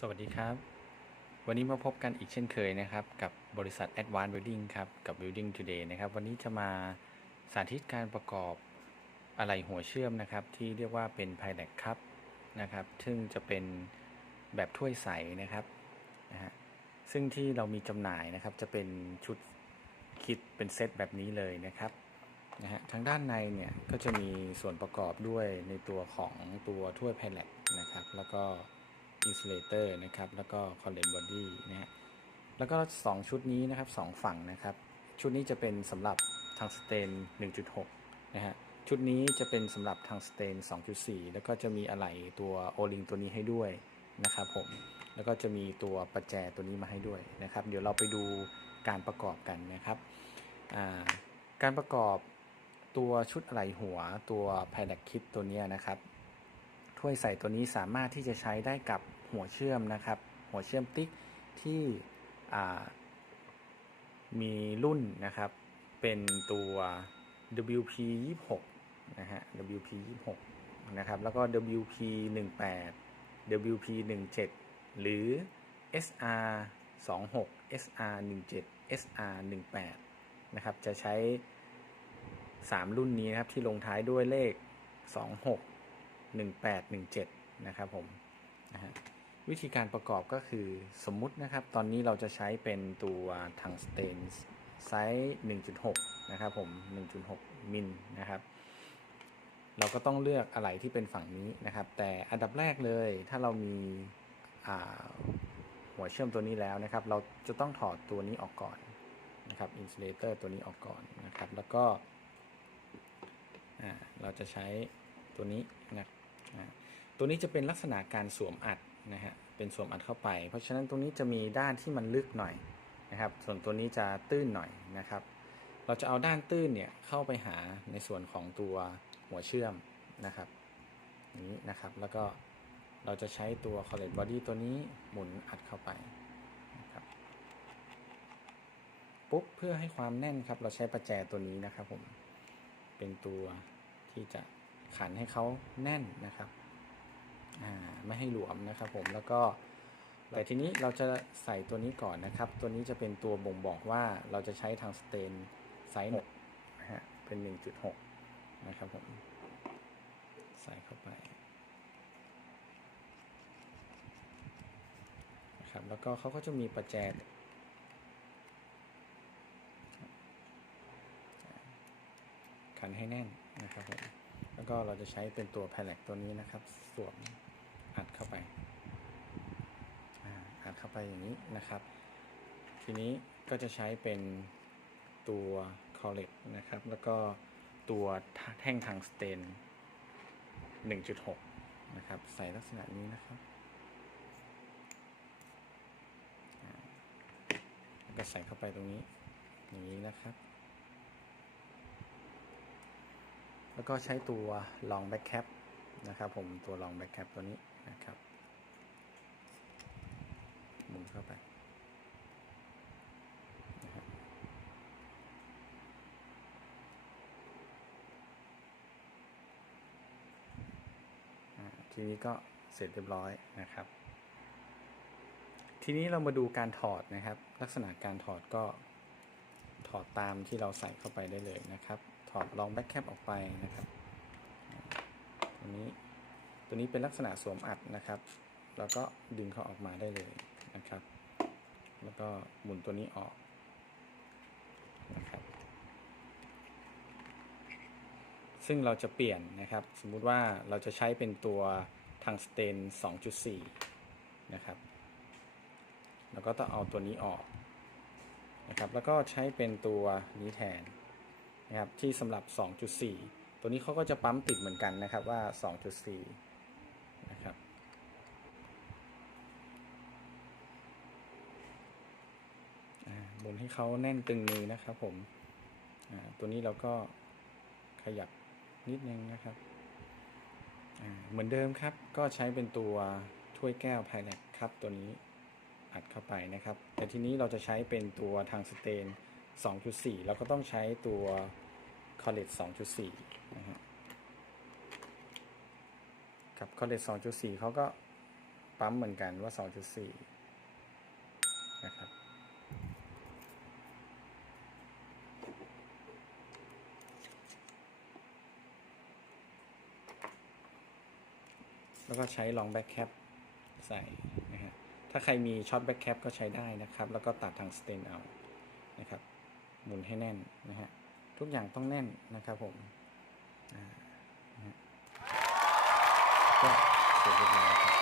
สวัสดีครับ วันนี้มาพบกันอีกเช่นเคยนะครับ กับบริษัท Advanced Welding ครับกับ Welding Today นะครับ วันนี้จะมาสาธิตการประกอบอะไหล่หัวเชื่อมนะครับ ที่เรียกว่าเป็น Pilot Cup นะครับ ซึ่งจะเป็นแบบถ้วยใสนะครับนะฮะซึ่งที่เรามีจำหน่ายนะครับ จะเป็นชุดคิดเป็นเซตแบบนี้เลยนะครับนะฮะทางด้านในเนี่ยก็จะมีส่วนประกอบด้วยในตัวของตัวถ้วย Pilot นะครับ แล้วก็ อินซูเลเตอร์นะครับแล้วก็คอนเลนบอดี้นะฮะแล้วก็ 2 ชุดนี้นะครับสองฝั่งนะครับ ชุดนี้จะเป็นสำหรับทางสเตน 1.6 นะฮะชุดนี้จะเป็นสำหรับทางสเตน 2.4 แล้วก็จะมีอะไหล่ตัวโอลิงตัวนี้ให้ด้วยนะครับผมแล้วก็จะมีตัวประแจตัวนี้มาให้ด้วยนะครับ เดี๋ยวเราไปดูการประกอบกันนะครับาการประกอบตัวชุดอะไหล่หัวตัว p i l o t Kit ตัวนี้นะครับถ้วยใส่ตัวนี้สามารถที่จะใช้ได้กับ หัวเชื่อมนะครับ หัวเชื่อมติ๊กที่มีรุ่นนะครับ เป็นตัว WP 26นะฮะ WP 26นะครับ แล้วก็ WP 18 WP 17หรือ SR 26 SR 17 SR 18นะครับ จะใช้ 3 รุ่นนี้นะครับ ที่ลงท้ายด้วยเลข 26 1817 นะครับผมนะฮะ วิธีการประกอบก็คือสมมุตินะครับ ตอนนี้เราจะใช้เป็นตัวทังสเตนไซส์ 1.6 นะครับผม 1.6 มิลนะครับ เราก็ต้องเลือกอะไรที่เป็นฝั่งนี้นะครับ แต่อันดับแรกเลยถ้าเรามีาหัวเชื่อมตัวนี้แล้วนะครับ เราจะต้องถอดตัวนี้ออกก่อนนะครับ อินซูเลเตอร์ตัวนี้ออกก่อนนะครับ แล้วก็เราจะใช้ตัวนี้นะตัวนี้จะเป็นลักษณะการสวมอัด นะฮะเป็นส่วมอัดเข้าไป เพราะฉะนั้นตรงนี้จะมีด้านที่มันลึกหน่อยนะครับ ส่วนตัวนี้จะตื้นหน่อยนะครับ เราจะเอาด้านตื้นเนี่ยเข้าไปหาในส่วนของตัวหัวเชื่อมนะครับนี้นะครับแล้วก็เราจะใช้ตัว collet body ตัวนี้หมุนอัดเข้าไปนะครับปุ๊บเพื่อให้ความแน่นครับ เราใช้ประแจตัวนี้นะครับผมเป็นตัวที่จะขันให้เขาแน่นนะครับ ไม่ให้หลวมนะครับผมแล้วก็แต่ทีนี้เราจะใส่ตัวนี้ก่อนนะครับ ตัวนี้จะเป็นตัวบ่งบอกว่าเราจะใช้ทางสเตนไซส์หกนะฮะเป็น 1.6 นะครับผม ใส่เข้าไปนะครับแล้วก็เขาก็จะมีประแจขันให้แน่นนะครับผม แล้วก็เราจะใช้เป็นตัวแพลกตัวนี้นะครับ สวมอัดเข้าไปอัดเข้าไปอย่างนี้นะครับ ทีนี้ก็จะใช้เป็นตัวคอเล็กนะครับ แล้วก็ตัวแท่งทางสเตน 1.6 นะครับ ใส่ลักษณะนี้นะครับแล้วก็ใส่เข้าไปตรงนี้ อย่างนี้นะครับ แล้วก็ใช้ตัว long back cap นะครับผมตัว long back cap ตัวนี้นะครับหมุนเข้าไปทีนี้ก็เสร็จเรียบร้อยนะครับ ทีนี้เรามาดูการถอดนะครับ ลักษณะการถอดก็ถอดตามที่เราใส่เข้าไปได้เลยนะครับ อดรองแบ็คแคปออกไปนะครับตัวนี้ตัวนี้เป็นลักษณะสวมอัดนะครับ แล้วก็ดึงเขาออกมาได้เลยนะครับ แล้วก็หมุนตัวนี้ออกนะครับ ซึ่งเราจะเปลี่ยนนะครับ สมมุติว่าเราจะใช้เป็นตัวทางสเตน 2.4 นะครับ แล้วก็ต้องเอาตัวนี้ออกนะครับ แล้วก็ใช้เป็นตัวนี้แทน นะครับที่สำหรับ 2.4 ตัวนี้เขาก็จะปั๊มติดเหมือนกันนะครับว่า 2.4 นะครับอ่าหมุนให้เขาแน่นตึงมือนะครับผมตัวนี้เราก็ขยับนิดนึงนะครับเหมือนเดิมครับก็ใช้เป็นตัวถ้วยแก้วไพแลกครับตัวนี้อัดเข้าไปนะครับ แต่ทีนี้เราจะใช้เป็นตัวทางสเตน 2.4 แล้วก็ต้องใช้ตัว Collet 2.4 นะฮะกับ Collet 2.4 เขาก็ปั๊มเหมือนกันว่า 2.4 นะครับแล้วก็ใช้ลองแบ็คแคปใส่นะฮะ ถ้าใครมีช็อตแบ็คแคปก็ใช้ได้นะครับ แล้วก็ตัดทางสเตนเอา นะครับ หมุนให้แน่นนะฮะทุกอย่างต้องแน่นนะครับผมก็เสร็จเรียบร้อย